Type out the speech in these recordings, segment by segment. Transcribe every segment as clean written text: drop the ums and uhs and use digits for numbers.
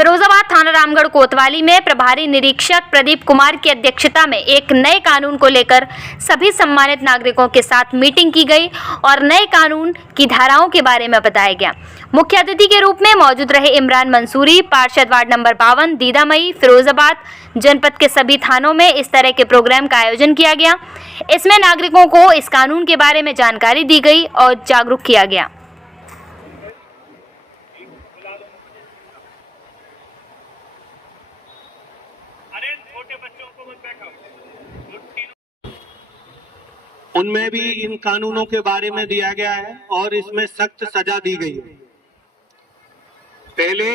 फिरोजाबाद थाना रामगढ़ कोतवाली में प्रभारी निरीक्षक प्रदीप कुमार की अध्यक्षता में एक नए कानून को लेकर सभी सम्मानित नागरिकों के साथ मीटिंग की गई और नए कानून की धाराओं के बारे में बताया गया। मुख्य अतिथि के रूप में मौजूद रहे इमरान मंसूरी, पार्षद वार्ड नंबर 52 दीदामई। फिरोजाबाद जनपद के सभी थानों में इस तरह के प्रोग्राम का आयोजन किया गया। इसमें नागरिकों को इस कानून के बारे में जानकारी दी गई और जागरूक किया गया। उनमें भी इन कानूनों के बारे में दिया गया है और इसमें सख्त सजा दी गई है। पहले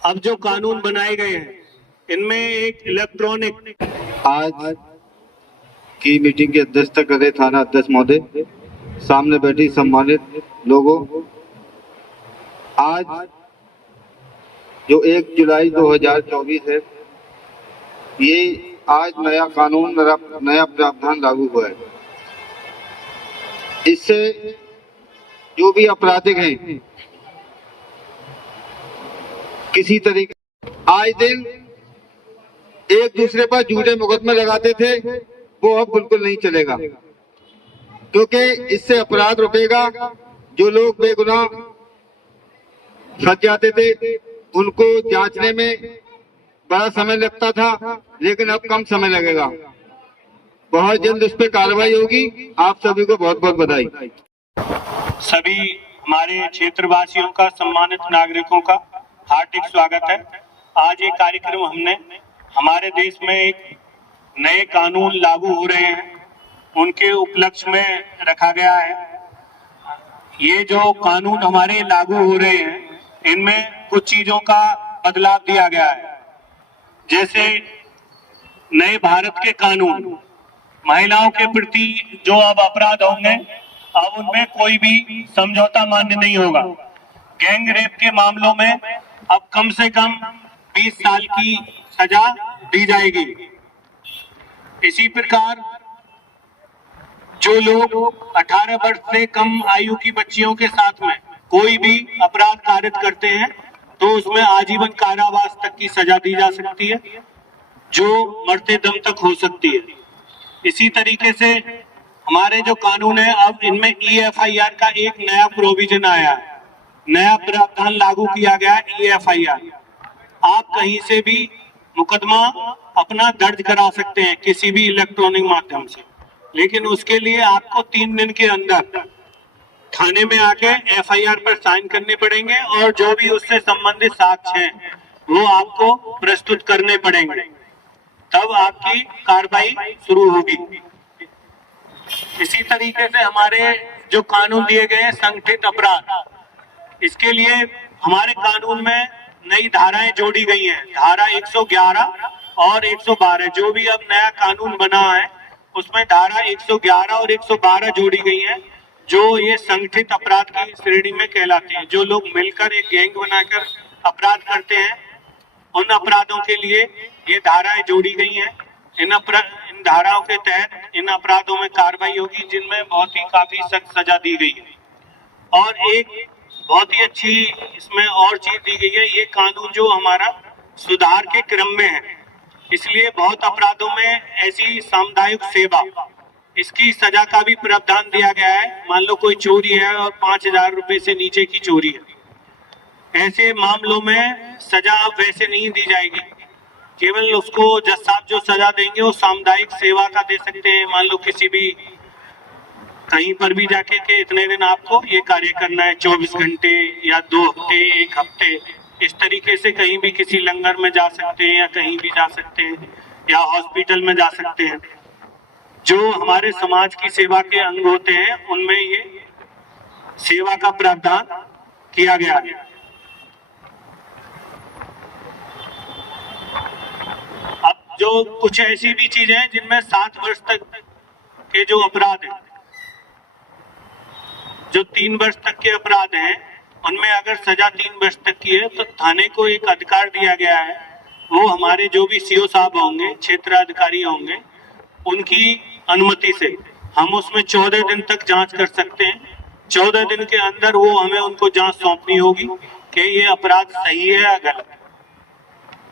अब जो कानून बनाए गए हैं इनमें एक इलेक्ट्रॉनिक। आज की मीटिंग की अध्यक्षता कर रहे थाना अध्यक्ष महोदय, सामने बैठी सम्मानित लोगों, आज जो 1 जुलाई 2024 है, ये आज नया कानून, नया प्रावधान लागू हुआ है। इससे जो भी आपराधिक हैं, किसी तरीके आज दिन एक दूसरे पर झूठे मुकदमे लगाते थे, वो अब बिल्कुल नहीं चलेगा, क्योंकि इससे अपराध रुकेगा। जो लोग बेगुनाह फंस जाते थे उनको जांचने में बड़ा समय लगता था, लेकिन अब कम समय लगेगा। बहुत जल्द उस पर कार्रवाई होगी। आप सभी को बहुत बहुत बधाई। सभी हमारे क्षेत्रवासियों का, सम्मानित नागरिकों का हार्दिक स्वागत है। आज ये कार्यक्रम हमने हमारे देश में एक नए कानून लागू हो रहे हैं, उनके उपलक्ष्य में रखा गया है। ये जो कानून हमारे लागू हो रहे हैं, इनमें कुछ चीजों का बदलाव दिया गया है। जैसे नए भारत के कानून, महिलाओं के प्रति जो अब अपराध होंगे, अब उनमें कोई भी समझौता मान्य नहीं होगा। गैंग रेप के मामलों में अब कम से कम 20 साल की सजा दी जाएगी। इसी प्रकार जो लोग 18 वर्ष से कम आयु की बच्चियों के साथ में कोई भी अपराध कारित करते हैं, तो उसमें आजीवन कारावास तक की सजा दी जा सकती है, जो मरते दम तक हो सकती है। इसी तरीके से हमारे जो कानून है, अब इनमें EFIR का एक नया प्रोविजन आया है, नया प्रावधान लागू किया गया है। EFIR, आप कहीं से भी मुकदमा अपना दर्ज करा सकते हैं किसी भी इलेक्ट्रॉनिक माध्यम से, लेकिन उसके लिए आपको 3 दिन के अंदर थाने में आके FIR पर साइन करने पड़ेंगे और जो भी उससे संबंधित साक्ष्य हैं वो आपको प्रस्तुत करने पड़ेंगे, तब आपकी कार्रवाई शुरू होगी। इसी तरीके से हमारे जो कानून दिए गए हैं संगठित अपराध, इसके लिए हमारे कानून में नई धाराएं जोड़ी गई हैं। धारा 111 और 112, जो भी अब नया कानून बना है उसमें धारा 111 और 112 जोड़ी गई हैं, जो ये संगठित अपराध की श्रेणी में कहलाती हैं। जो लोग मिलकर एक गैंग बनाकर अपराध करते हैं, उन अपराधों के लिए ये धाराएं जोड़ी गई हैं। इन धाराओं के तहत इन अपराधों में कार्रवाई होगी, जिनमें बहुत ही काफी सख्त सजा दी गई है। और एक बहुत ही अच्छी इसमें और चीज दी गई है, ये कानून जो हमारा सुधार के क्रम में है, इसलिए बहुत अपराधों में ऐसी सामुदायिक सेवा, इसकी सजा का भी प्रावधान दिया गया है। मान लो कोई चोरी है और 5000 रुपए से नीचे की चोरी है, ऐसे मामलों में सजा अब वैसे नहीं दी जाएगी। केवल उसको जज साहब जो सजा देंगे वो सामुदायिक सेवा का दे सकते हैं। मान लो किसी भी कहीं पर भी जाके के इतने दिन आपको ये कार्य करना है, 24 घंटे या 2 हफ्ते, 1 हफ्ते, इस तरीके से कहीं भी किसी लंगर में जा सकते हैं या कहीं भी जा सकते हैं या हॉस्पिटल में जा सकते हैं। जो हमारे समाज की सेवा के अंग होते हैं, उनमें ये सेवा का प्रावधान किया गया है। अब जो कुछ ऐसी भी चीजें हैं जिनमें 7 वर्ष तक के जो अपराध हैं, जो 3 वर्ष तक के अपराध हैं, उनमें अगर सजा 3 वर्ष तक की है तो थाने को एक अधिकार दिया गया है। वो हमारे जो भी CO साहब होंगे, क्षेत्र अधिकारी होंगे, उनकी अनुमति से हम उसमें 14 दिन तक जांच कर सकते हैं। 14 दिन के अंदर वो हमें उनको जांच सौंपनी होगी। कि ये अपराध सही है या गलत है,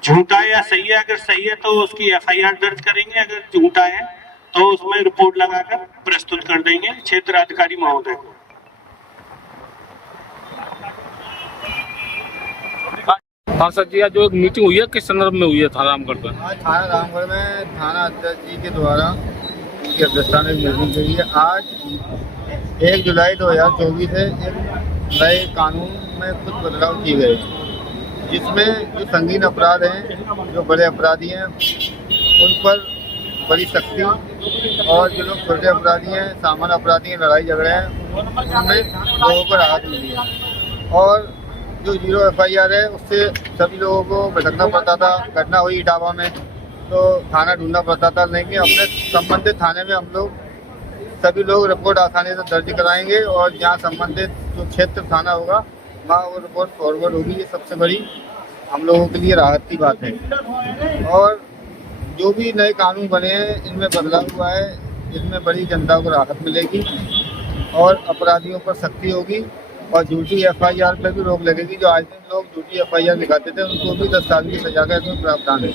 झूठा है या सही है। अगर सही है तो उसकी एफआईआर दर्ज करेंगे, अगर झूठा है तो उसमें रिपोर्ट लगाकर प्रस्तुत कर देंगे क्षेत्र अधिकारी महोदय को। हाँ सर जी, आज जो एक मीटिंग हुई है किस संदर्भ में हुई है थाना रामगढ़ में? आज थाना रामगढ़ में थाना अध्यक्ष जी के द्वारा उनकी अध्यक्षता में मीटिंग हुई है। आज 1 जुलाई 2024 से एक नए कानून में कुछ बदलाव किए गए, जिसमें जो संगीन अपराध हैं, जो बड़े अपराधी हैं, उन पर बड़ी सख्ती, और जो लोग छोटे अपराधी हैं, सामान्य अपराधी हैं, लड़ाई झगड़े हैं, उनमें लोगों को राहत मिली है। और जो 0 एफआईआर है, उससे सभी लोगों को भटकना पड़ता था। घटना हुई इटावा में तो थाना ढूंढना पड़ता था, लेकिन अपने संबंधित थाने में हम लोग सभी लोग रिपोर्ट आसानी से दर्ज कराएंगे, और जहाँ संबंधित जो क्षेत्र थाना होगा वहाँ वो रिपोर्ट फॉरवर्ड होगी। ये सबसे बड़ी हम लोगों के लिए राहत की बात है। और जो भी नए कानून बने हैं, इनमें बदलाव हुआ है, इसमें बड़ी जनता को राहत मिलेगी और अपराधियों पर सख्ती होगी, और झूठी एफआईआर पर भी रोक लगेगी। जो आज दिन लोग झूठी एफआईआर लिखाते थे, उनको भी 10 साल की सजा का इसमें प्रावधान है।